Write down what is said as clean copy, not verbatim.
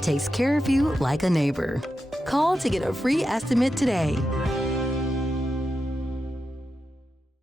and takes care of you like a neighbor. Call to get a free estimate today.